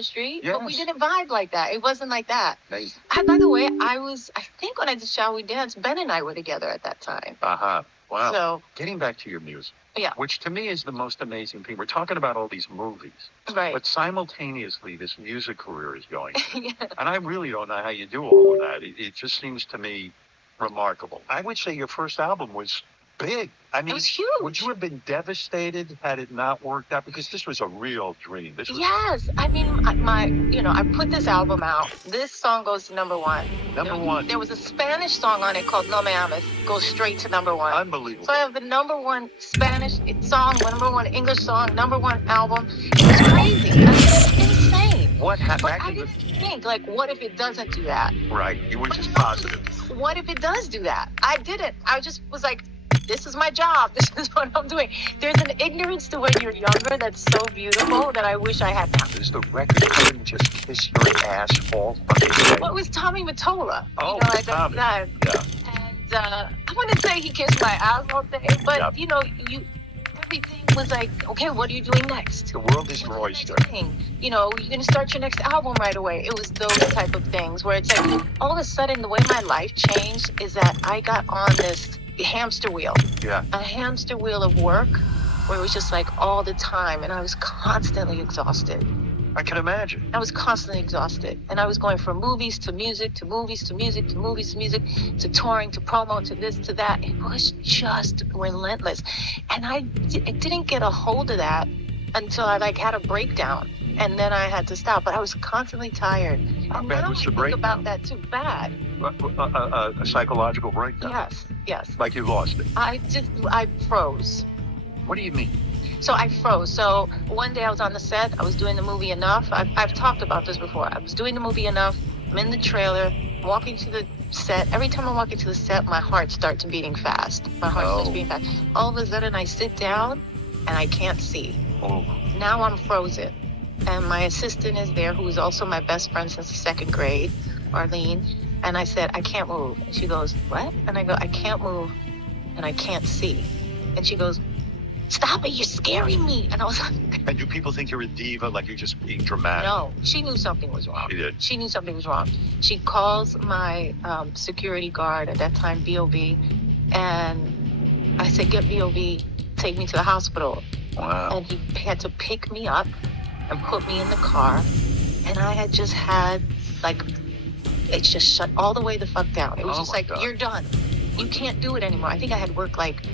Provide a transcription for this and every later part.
chemistry, but we Yes. didn't vibe like that. It wasn't like that. Nice. By the way, I think when I did Shall We Dance, Ben and I were together at that time. Uh-huh. Wow. So, Getting back to your music, yeah, which to me is the most amazing thing. We're talking about all these movies, right. but simultaneously this music career is going. Yeah. And I really don't know how you do all of that. It just seems to me remarkable. I would say your first album was big. I It mean, was huge. would you have been devastated had it not worked out? Because this was a real dream. This was Yes, I mean, I put this album out. This song goes to number one. number one. There was a Spanish song on it called No Me Ames, goes straight to number one. Unbelievable. So I have the number one Spanish song, number one English song, number one album. It was crazy. I mean, it's insane. What But happened? I didn't think, like, what if it doesn't do that? Right. You were just positive. What if it does do that? I didn't. I just was like, this is my job. This is what I'm doing. There's an ignorance to when you're younger that's so beautiful that I wish I had now. Does the record couldn't just kiss your ass all fucking day? Well, it was Tommy Mottola. Oh, at that Tommy. time. Yeah. And I wouldn't say he kissed my ass all day, but Yeah. Everything was like, okay, what are you doing next? The world is your What's the oyster. next thing? You're gonna start your next album right away. It was those type of things where it's like all of a sudden the way my life changed is that I got on this hamster wheel. Yeah. A hamster wheel of work where it was just like all the time and I was constantly exhausted. I can imagine. I was constantly exhausted. And I was going from movies to music to movies to music to movies to music to touring to promo to this to that. It was just relentless. And I didn't get a hold of that until I had a breakdown. And then I had to stop. But I was constantly tired. How And bad now was I the think breakdown? about that too. Bad. A psychological breakdown. Yes. Like you lost it. I froze. What do you mean? So I froze. So one day I was on the set. I was doing the movie Enough. I've talked about this before. I was doing the movie Enough. I'm in the trailer, walking to the set. Every time I walk into the set, my heart starts beating fast. My heart starts beating fast. All of a sudden, I sit down and I can't see. Oh. Now I'm frozen. And my assistant is there, who is also my best friend since the second grade, Arlene. And I said, I can't move. And she goes, what? And I go, I can't move and I can't see. And she goes, stop it, you're scaring me. And I was like, And do people think you're a diva, like you're just being dramatic? no, she knew something was wrong. She did. She knew something was wrong. She calls my security guard at that time, B.O.B., and I said, get B.O.B., take me to the hospital. Wow. And he had to pick me up and put me in the car. And I had just had, like, it just shut all the way the fuck down. It was Oh just my like, God. you're done. You can't do it anymore. I think I had worked like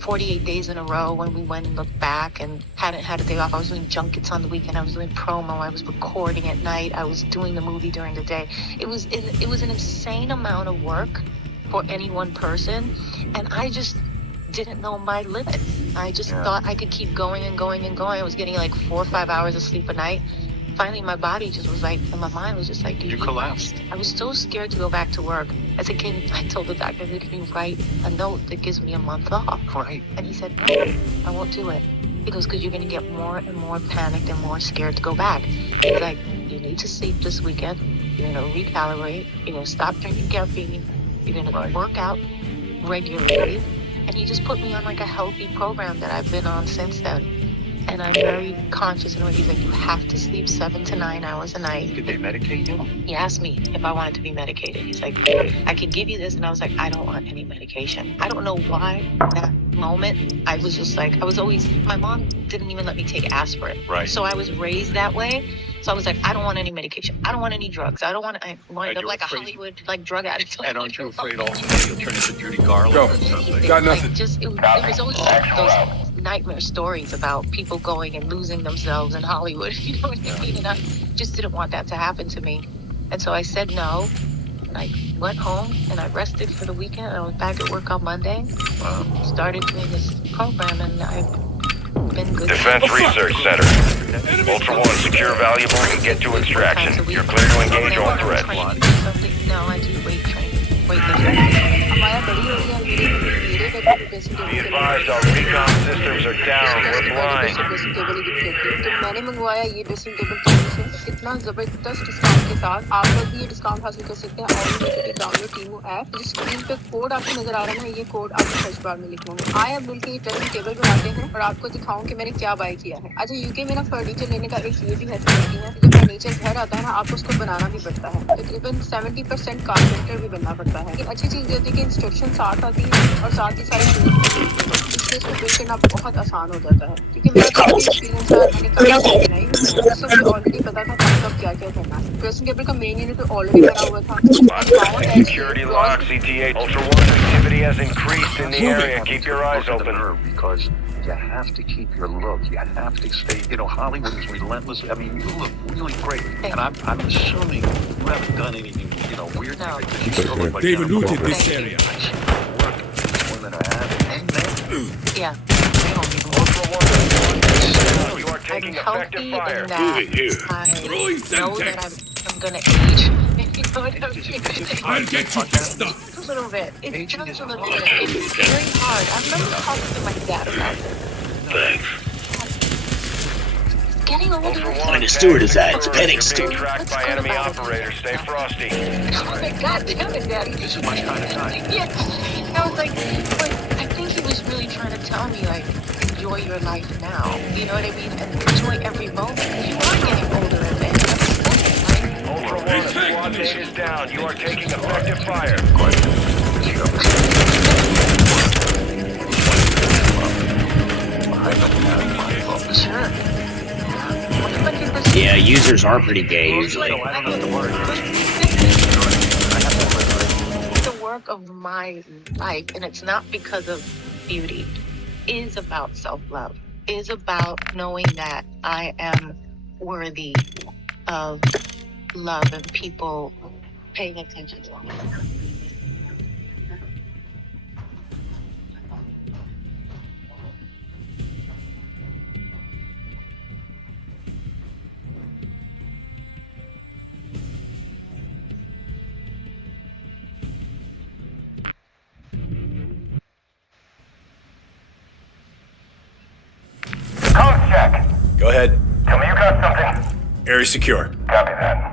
48 days in a row when we went and looked back and hadn't had a day off. I was doing junkets on the weekend. I was doing promo. I was recording at night. I was doing the movie during the day. It was an insane amount of work for any one person. And I just didn't know my limits. I just thought I could keep going and going and going. I was getting like 4 or 5 hours of sleep a night. Finally, my body just was like, and my mind was just like, You collapsed. I was so scared to go back to work. I said, I told the doctor, can you write a note that gives me a month off? Right. And he said, no, I won't do it. He goes, because you're going to get more and more panicked and more scared to go back. He's like, you need to sleep this weekend. You're going to recalibrate. You're going to stop drinking caffeine. You're going to work out regularly. And he just put me on like a healthy program that I've been on since then. And I'm very conscious of it. He's like, you have to sleep 7 to 9 hours a night. Did they medicate you? He asked me if I wanted to be medicated. He's like, I can give you this. And I was like, I don't want any medication. I don't know why that moment. I was just like, my mom didn't even let me take aspirin. Right. So I was raised that way. So I was like, I don't want any medication. I don't want any drugs. I wind up you're like a afraid- Hollywood like drug addict. And aren't you afraid also that you'll turn into Judy Garland or something? Got nothing. It was always those nightmare stories about people going and losing themselves in Hollywood. You know what I mean? And I just didn't want that to happen to me. And so I said no. And I went home and I rested for the weekend. I was back at work on Monday. Wow. Started doing this program and I've been good. Defense Research Center. Ultra One, secure valuable and get to extraction. You're clear to engage all threats. No, I do weight training. Be advised, our recon systems are down. We're blind. तो मैंने मंगवाया ये dressing table अपना जबरदस्त discount के साथ आप लोग भी ये डिस्काउंट हासिल कर सकते हैं और डाउनलोड टीमो ऐप। जिस स्क्रीन पे कोड आपको नजर आ रहा है ना, ये कोड आपको सर्च बार में लिखना है। आए अब मिलकर ये ड्रेसिंग टेबल बनाते हैं और आपको दिखाऊं कि मैंने क्या बाय किया है। अच्छा, यूके में ना फर्नीचर लेने का एक ये भी फैसिलिटी है, जब फर्नीचर घर आता है ना, आपको उसको बनाना भी पड़ता है। तकरीबन 70% कारपेंटर भी बनना पड़ता है। लेकिन अच्छी चीज ये होती है कि इंस्ट्रक्शन साथ आती है और साथ ही सारी इसलिए इसको बिल्ड करना बहुत आसान हो जाता है। क्योंकि मेरा काफी एक्सपीरियंस था, मैंने काफी बनाई तो मुझे ऑलरेडी पता था कब क्या क्या करना है। ड्रेसिंग टेबल का मेन यूनिट तो ऑलरेडी बना हुआ था। Security lock, CTA. Ultra One, activity has increased in the area. Keep your eyes open. Because you have to keep your look. You have to stay. You know, Hollywood is relentless. I mean, you look really great, and I'm assuming you haven't done anything, you know, weird. No. You still look like They've you're looted appropriate. this area. I see the work these women are having, and men. Yeah. They don't even look Ultra One, you are I'm taking healthy effective in fire. that I Throwing know that Semtex. I'm gonna age. You know what I mean? I'll get you fixed up. Just a little bit. It's Aging just is a little hard. bit. It's very hard. I remember talking to my dad about this. Getting older. Ultra is- One, kind of steward is that? It's you're petting being steward. tracked by enemy operators. Stay frosty. Oh my God, damn it, Daddy. This is my kind of time. Yeah. And I was like, but I think he was really trying to tell me, like, enjoy your life now. You know what I mean? And enjoy every moment. Because you are getting older and then Ultra One, squad mate is down. You are taking effective fire. Sure. 100%. Yeah, users are pretty gay usually. I don't know the word. The work of my life, and it's not because of beauty, is about self-love, is about knowing that I am worthy of love and people paying attention to me. Code check. Go ahead. Tell me you got something. Area secure. Copy that.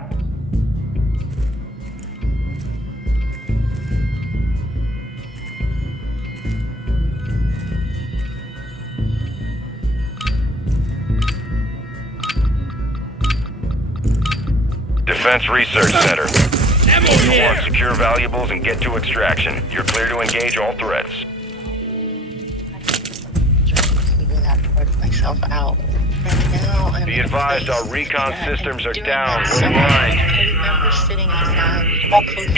Defense Research Center. Ammo Ultra here. One, secure valuables and get to extraction. You're clear to engage all threats. Figure that part of myself out. And now I'm Be in a advised, place our recon that systems are during down. that We're summer, blind. I remember sitting outside with my closest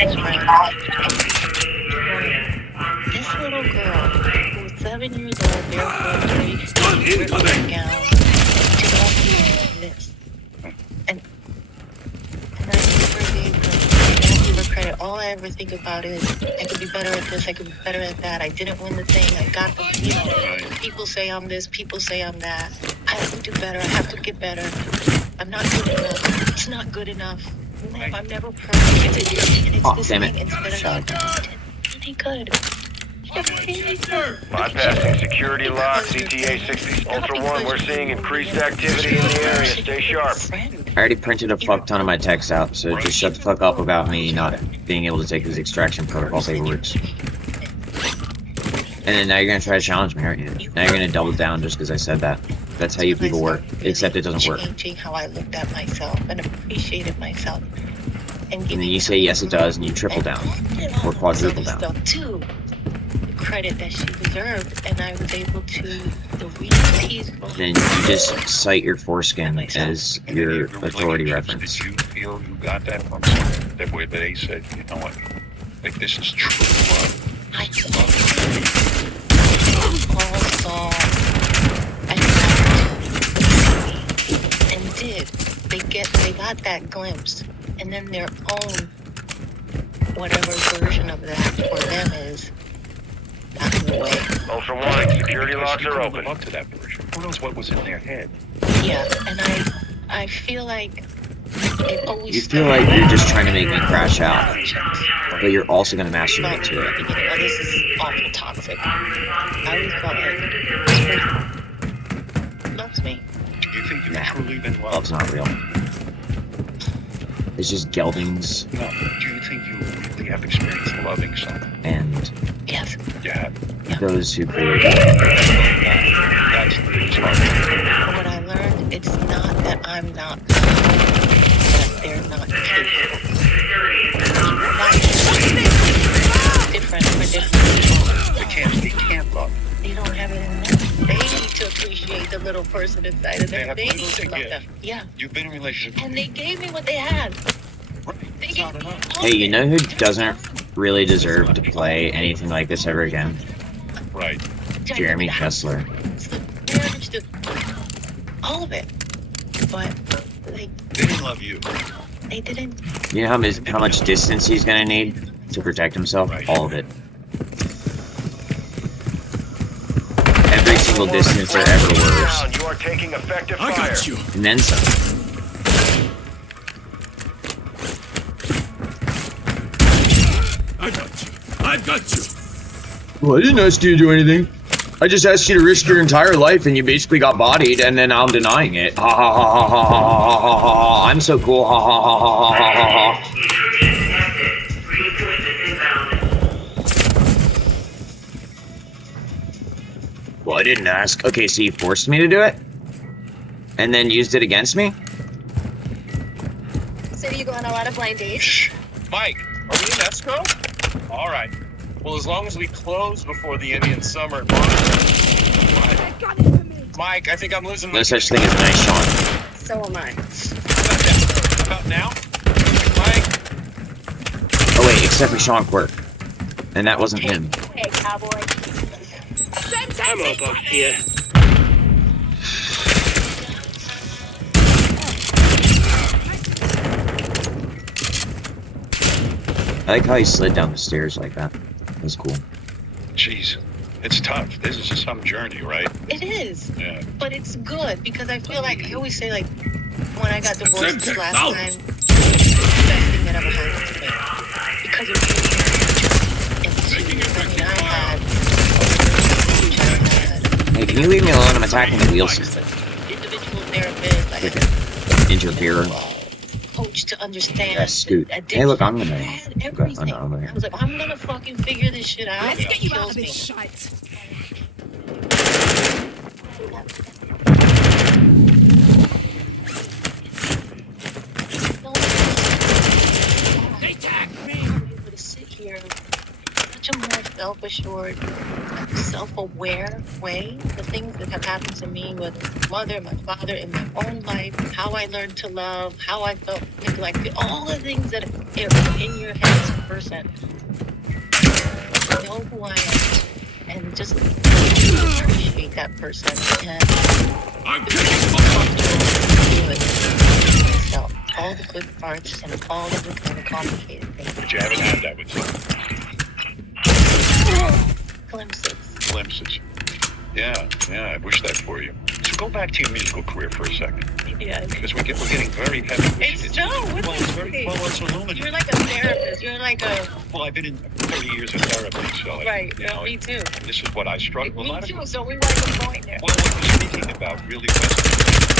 friend. This little girl who was 7 years old, barefoot, dirty, Stun incoming. gown, to go through this. And I never gave her, I don't give her credit. All I ever think about is I could be better at this, I could be better at that. I didn't win the thing, I got the, you know, people say I'm this, people say I'm that. I have to do better, I have to get better. I'm not good enough, it's not good enough. No, I'm never perfect. And it's Oh, this damn it. thing instead of Shot. really good. Bypassing security lock, CTA 60. Ultra One, we're seeing increased activity in the area. Stay sharp. I already printed a fuck ton of my texts out, so just shut the fuck up about me not being able to take these extraction protocol paperwork. And then now you're gonna try to challenge me, aren't you? Now you're gonna double down just because I said that. That's how you people work, except it doesn't work. Changing how I looked at myself and appreciated myself. And then you say yes it does, and you triple down. Or quadruple down. Stuff too. The credit that she deserved, and I was able to the reason peaceful. Then you just cite your foreskin as your authority reference. Did you feel you got that from someone? That where they said, you know what, like this is true love. I all saw and did. They got that glimpse, and then their own whatever version of that for them is got in the way. Ultra One, security Because locks you are couldn't open. live up to that version. Who knows what was in their head? Yeah, and I feel like it always. You feel like you're just trying to make me crash out, but you're also gonna masturbate to it. Oh, this is awful toxic. I always felt like this person loves me. Do you think you've Nah. truly been loved? Love's not real. It's just geldings No. Do you think you really have experience loving someone? and Yes. You have. those who create. That's the biggest part. But what I learned, it's not that I'm not that they're not capable. Not different for different people. They can't love. They don't have it in them. They need to appreciate the little person inside of They them. have They little need to to love give. them. Yeah. You've been in relationships. And they gave me what they had. Right. They It's gave not me enough. all Hey, you of know it. who doesn't really deserve to play anything like this ever again? Right. Jeremy Kessler. It's the marriage, all of it. But They didn't love you. they didn't. You know how much distance he's gonna need to protect himself? Right. All of it. Every single distance there ever was. Down. You are taking effective I fire. got you. And then some. I got you. I've got you. Well, I didn't ask you to do anything. I just asked you to risk your entire life and you basically got bodied and then I'm denying it. Ha ha ha ha ha ha ha ha ha. I'm so cool. Ha ha ha ha ha ha ha. Well, I didn't ask. Okay, so you forced me to do it? And then used it against me? So you go on a lot of blind dates? Shh. Mike, are we in escrow? All right. Well, as long as we close before the Indian summer. Mike, I think I'm losing my... No such thing as a nice Sean. So am I. About now? Mike? Oh wait, except for Sean Quirk. And that wasn't him. Hey, cowboy. I'm up here. I like how he slid down the stairs like that. That was cool. Jeez. It's tough. This is some journey, right? It is. Yeah. But it's good because I feel like I always say like when I got divorced this last Out. time, it was the best thing that ever happened to me. Because it really happened. And I had Hey, can you leave me alone? I'm attacking the wheels. individual therapists, I Like had an interferer. coach to understand. Yeah, scoot. addiction. Hey, look, I'm gonna. I had everything. I'm over here. I was like, I'm gonna fucking figure this shit out. Let's It get you out kills of me. this shite. They tagged me. To sit here in such a more self-assured, self-aware way. The things that have happened to me with my mother, my father, in my own life, how I learned to love, how I felt neglected, all the things that are in your head as a person. Know who I am and just appreciate that person and I'm be taking comfortable with myself. All the good parts and all of the kind of complicated things. But you haven't had that with Glimpses. glimpses. Yeah, I wish that for you. So go back to your musical career for a second. Yeah. Because we're getting very heavy. It's no, what's Well, it's very, well, it's illuminating. You're like a therapist. You're like a Well, I've been in 30 years of therapy, so right. you know, Me too. this is what I struggle Me with. too. So we want to go in there. Well, what you're speaking about really resonates.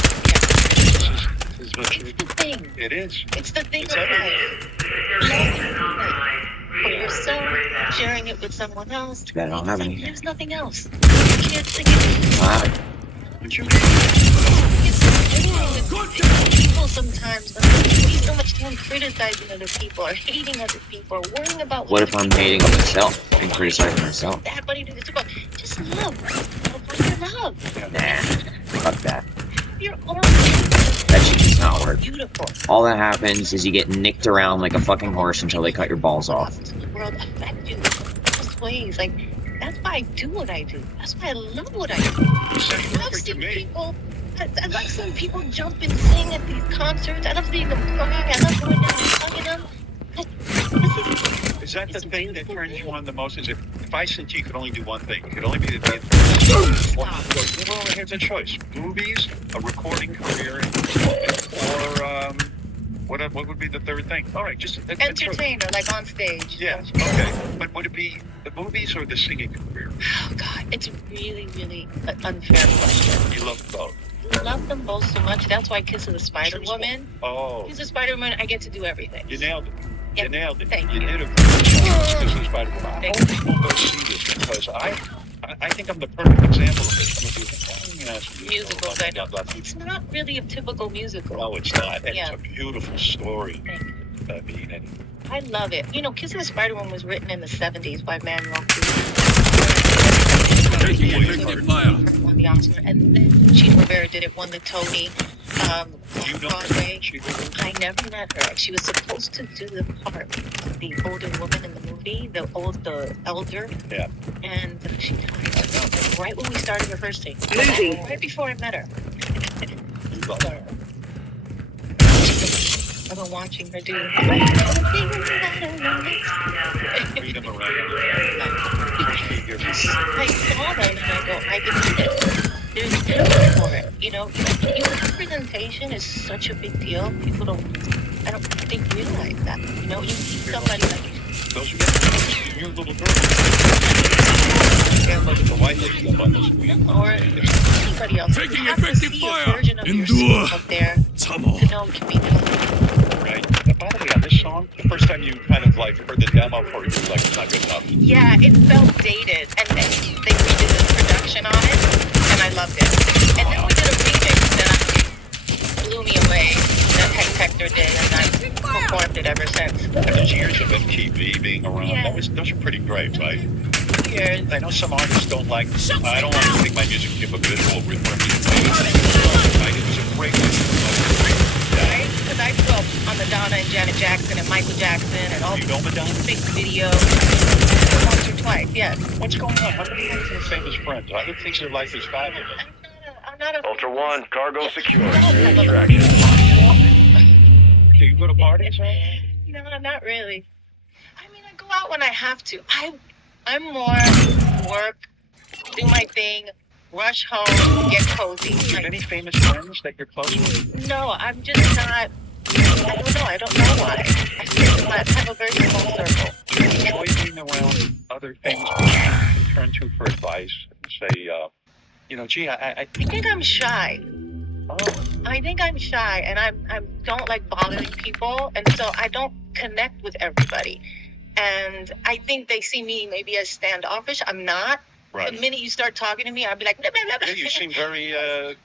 This is what It's the thing. it is. It's the thing It's of everything. life. For yourself, sharing it with someone else. Too bad I don't have anything. There's nothing else. You can't think of Wow. But you people sometimes spend so much time criticizing other people or hating other people or worrying about What if I'm hating on myself and criticizing myself? that buddy do this about just love. Find your love. Nah, fuck that. Your own That shit does not work. beautiful. All that happens is you get nicked around like a fucking horse until they cut your balls off. The world affect you in most ways. Like that's why I do what I do. That's why I love what I do. sound I love perfect to seeing me. people. I like seeing people jump and sing at these concerts. I love seeing them cry. I love going down and hugging them. Is that the thing that turns you on the most? Is if I said you could only do one thing, it could only be well, here's a choice: movies, a recording career, or what would be the third thing? All right, just Entertainer, like on stage. Yes, okay. But would it be the movies or the singing career? Oh God, it's really, really an unfair question. You love both. love them both so much. That's why Kiss of the Spider Woman. Oh, Kiss of the Spider Woman, I get to do everything. you nailed it. Yeah, You nailed it. thank you you. did a great job. This is Spider-Man. I Thank hope people go see this because I think I'm the perfect example of this. Musicals, I know. It's not really a typical musical. No, it's not. And Yeah. it's a beautiful story. Thank you. I mean, and I love it. You know, Kiss of the Spider Woman was written in the 70s by Manuel Cruz. Taking effective fire. Won the Oscar, and then Gina Rivera did it, won the Tony. you know Broadway. she was I never met her. She was supposed to do the part of the older woman in the movie, the elder. Yeah. And she died right when we started rehearsing. Right before I met her. love her. I've been watching her do. Freedom around. I saw them and I go, I can do this. There's a talent for it. You know, your representation is such a big deal. People I don't think realize that. You know, you see somebody like Those are your little girls. You can't look at the white lady up on the screen. or anybody else. Taking You have to effective see fire. a version of Endure. yourself up there Come on. to know it can be done. Right. By the way, on this song, the first time you kind of like heard the demo for it, you were like, it's not good enough. Yeah, it felt dated, and then they redid the production on it, and I loved it. And then we did a remix that blew me away. That Hector did, and I've performed it ever since. And those years of MTV being around, Yeah. those are pretty great, right? Years. I know some artists don't like, I don't want to think my music give a visual representation. Right? It was a great Right? Because I grew up on Madonna and Janet Jackson and Michael Jackson and all You know Madonna? big video. Once or twice, yes. What's going on? How many of your famous friends? I would think your life is fabulous. I'm not a Ultra One, cargo secure. I'm Extraction. Do you go to parties? No, not really. I mean, I go out when I have to. I'm more work, do my thing, rush home, get cozy. Do you have Like, any famous friends that you're close with? no, I'm just not. I don't know. I don't know why. I have a very small circle. Do you enjoy being around other famous people you can turn to for advice and say, gee, I think I'm shy. oh, I think I'm shy, and I don't like bothering people, and so I don't connect with everybody. And I think they see me maybe as standoffish. I'm not. right. The minute you start talking to me, I'll be like, blah, blah, blah, blah. Yeah, you seem very available.